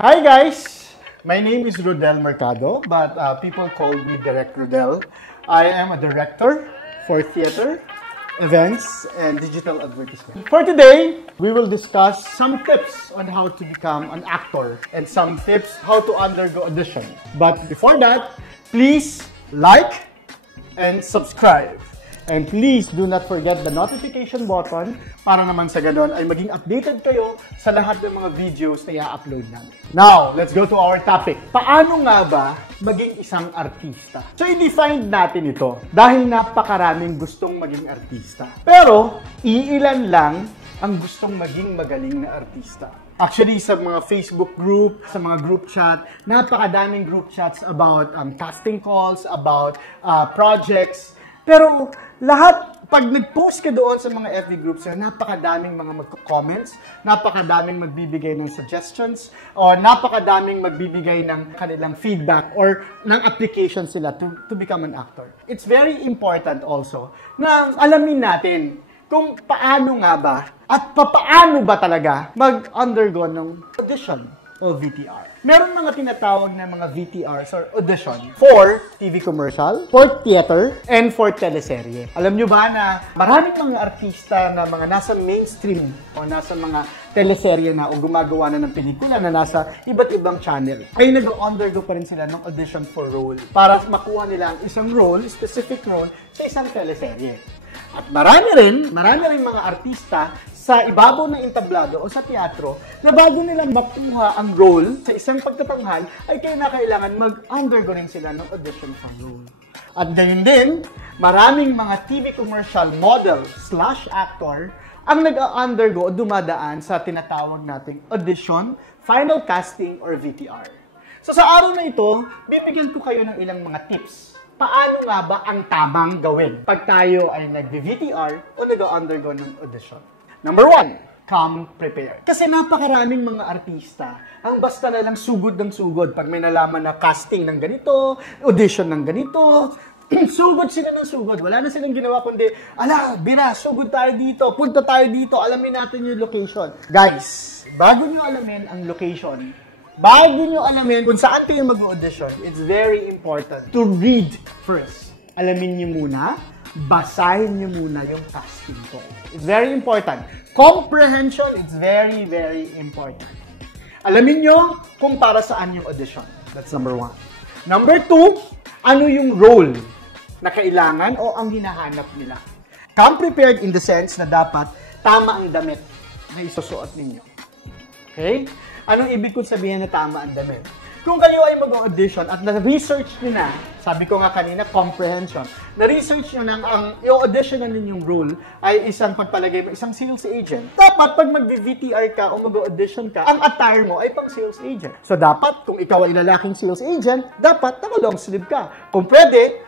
Hi guys! My name is Rodel Mercado, but people call me Direct Rodel. I am a director for theater, events, and digital advertisement. For today, we will discuss some tips on how to become an actor and some tips how to undergo audition. But before that, please like and subscribe. And please do not forget the notification button para naman sa ganon ay maging updated kayo sa lahat ng mga videos na i-upload namin. Now, let's go to our topic. Paano nga ba maging isang artista? So, i-define natin ito dahil napakaraming gustong maging artista. Pero, iilan lang ang gustong maging magaling na artista. Actually, sa mga Facebook group, sa mga group chat, napakadaming group chats about casting calls, about projects. Pero lahat, pag nag-post ka doon sa mga FB groups, napakadaming mga magko-comments, napakadaming magbibigay ng suggestions, o napakadaming magbibigay ng kanilang feedback or ng application sila to become an actor. It's very important also na alamin natin kung paano nga ba at paano ba talaga mag-undergo ng audition o VTR. Meron mga tinatawag na mga VTRs or audition for TV commercial, for theater, and for teleserye. Alam nyo ba na maraming mga artista na mga nasa mainstream o nasa mga teleserye na o gumagawa na ng pelikula na nasa iba't ibang channel ay nag-undergo pa rin sila ng audition for role para makuha nila ang isang role, specific role, sa isang teleserye. At marami rin mga artista sa ibabaw ng entablado o sa teatro na bago nila makuha ang role sa isang pagtatanghal ay kailangan mag-undergo rin sila ng audition for role. At gayon din, maraming mga TV commercial model / actor ang nag-undergo o dumadaan sa tinatawag nating audition, final casting, or VTR. So sa araw na ito, bibigyan ko kayo ng ilang mga tips. Paano nga ba ang tamang gawin pag tayo ay nag-VTR o nag-undergo ng audition? Number 1, come prepared. Kasi napakaraming mga artista ang basta na lang sugod ng sugod. Pag may nalaman na casting ng ganito, audition ng ganito, sugod sila ng sugod. Wala na silang ginawa kundi, bira, sugod tayo dito, punta tayo dito, alamin natin yung location. Guys, bago nyo alamin ang location, bago nyo alamin kung saan kayo mag-audition, it's very important to read first. Alamin nyo muna, basahin nyo muna yung casting call. It's very important. Comprehension, it's very, very important. Alamin nyo kung para saan yung audition. That's number 1. Number 2, ano yung role na kailangan o ang hinahanap nila. Come prepared in the sense na dapat tama ang damit na isusuot ninyo. Okay? Anong ibig kong sabihin na tama ang damit? Kung kayo ay mag-audition at na-research nyo na, sabi ko nga kanina, comprehension, na-research nyo na ang i-audition na ninyong role ay isang pagpalagay mo, isang sales agent. Dapat pag mag-VTR ka o mag-audition ka, ang attire mo ay pang sales agent. So dapat, kung ikaw ay lalaking sales agent, dapat naka-long sleeve ka. Kung pwede,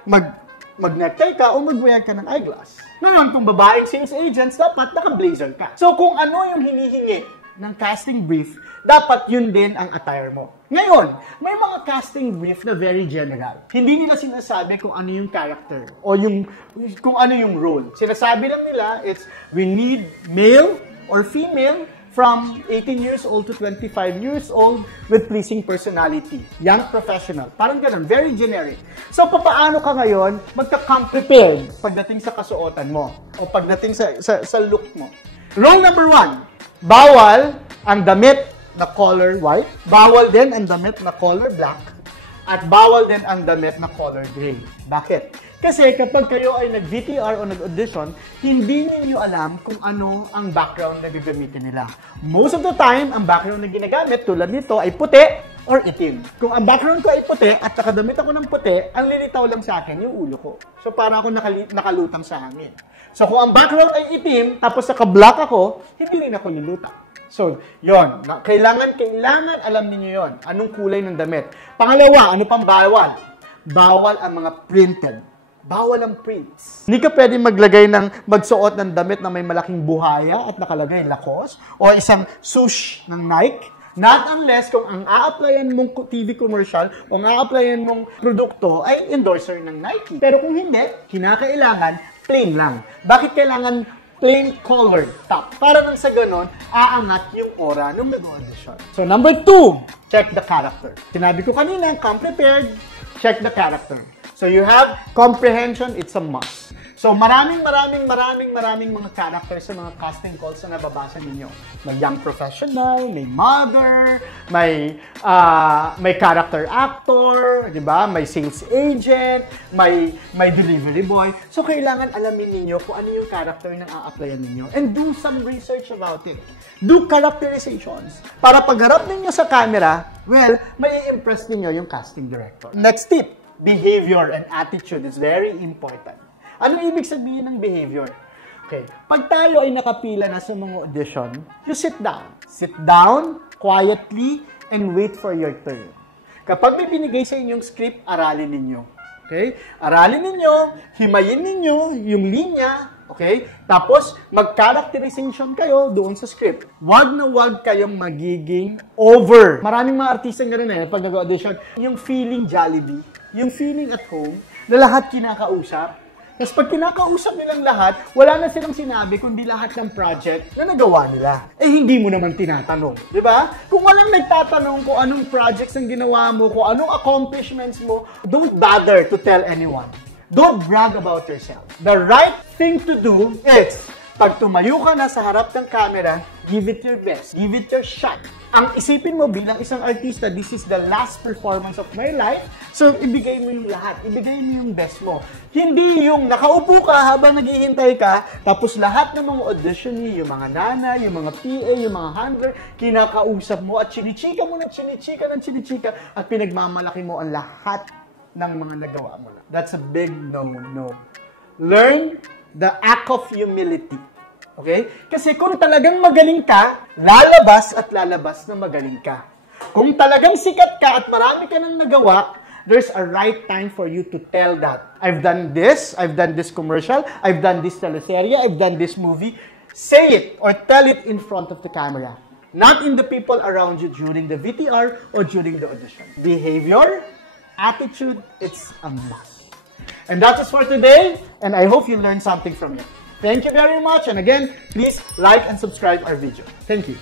mag-necktie ka o mag-wear ka ng eyeglass. Ngayon, kung babaeng sales agents, dapat naka-blazer ka. So kung ano yung hinihingi ng casting brief, dapat yun din ang attire mo. Ngayon, may mga casting brief na very general. Hindi nila sinasabi kung ano yung character o kung ano yung role. Sinasabi lang nila, we need male or female from 18 years old to 25 years old with pleasing personality. Young professional. Parang ganun, very generic. So, paano ka ngayon magka-come prepared pagdating sa kasuotan mo o pagdating sa look mo? Rule number 1, bawal ang damit na color white, bawal din ang damit na color black, at bawal din ang damit na color gray. Bakit? Kasi kapag kayo ay nag-VTR o nag-audition, hindi niyo alam kung ano ang background na gagamitin nila. Most of the time, ang background na ginagamit tulad nito ay puti or itim. Kung ang background ko ay puti at nakadamit ako ng puti, ang lilitaw lang sa akin yung ulo ko. So para ako nakalutang sa hangin. So kung ang background ay itim, tapos naka-black ako, hindi rin ako lulutang. So, yon. Kailangan alam niyo yon. Anong kulay ng damit. Pangalawa, ano pang bawal? Bawal ang mga printed. Bawal ang prints. Hindi ka pwede magsuot ng damit na may malaking buhaya at nakalagay Lacoste o isang swoosh ng Nike. Not unless kung ang a-applyan mong TV commercial o ang a-applyan mong produkto ay endorser ng Nike. Pero kung hindi, kinakailangan plain lang. Bakit kailangan plain colored top. Para nang sa ganon, aangat yung aura ng mag-audition. So number 2, check the character. Sinabi ko kanina, come prepared, check the character. So you have comprehension, it's a must. So maraming mga characters sa mga casting calls na nababasa ninyo. May young professional, may mother, may character actor, di ba? May sales agent, may delivery boy. So kailangan alamin ninyo kung ano yung character na a-applyan ninyo. And do some research about it. Do characterizations. Para pagharap ninyo sa camera, well, may impress ninyo yung casting director. Next tip, behavior and attitude is very important. Ano ibig sabihin ng behavior? Okay. Pag tayo ay nakapila na sa mga audition, you sit down. Sit down, quietly, and wait for your turn. Kapag may binigay sa inyong script, aralin ninyo. Okay? Aralin ninyo, himayin ninyo yung linya, okay? Tapos, mag-characterization kayo doon sa script. Wag na wag kayong magiging over. Maraming mga artista nga rin pag nag-audition, yung feeling Jollibee, yung feeling at home, na lahat kinakausap. Tapos pag kinakausap nilang lahat, wala na silang sinabi kundi lahat ng project na nagawa nila. Eh hindi mo naman tinatanong, di ba? Kung walang nagtatanong kung anong projects ang ginawa mo, kung anong accomplishments mo, don't bother to tell anyone. Don't brag about yourself. The right thing to do is, pag tumayo ka na sa harap ng camera, give it your best. Give it your shot. Ang isipin mo bilang isang artista, this is the last performance of my life. So, ibigay mo yung lahat. Ibigay mo yung best mo. Hindi yung nakaupo ka habang naghihintay ka, tapos lahat ng mga auditionee, yung mga nana, yung mga PA, yung mga handler, kinakausap mo at chinichika mo ng chinichika, at pinagmamalaki mo ang lahat ng mga nagawa mo. That's a big no-no. Learn the act of humility. Okay? Kasi kung talagang magaling ka, lalabas na magaling ka. Kung talagang sikat ka at marami ka nang nagawa, there's a right time for you to tell that. I've done this commercial, I've done this teleserye, I've done this movie. Say it or tell it in front of the camera. Not in the people around you during the VTR or during the audition. Behavior, attitude, it's a must. And that's it for today, and I hope you learned something from it. Thank you very much, and again, please like and subscribe our video. Thank you.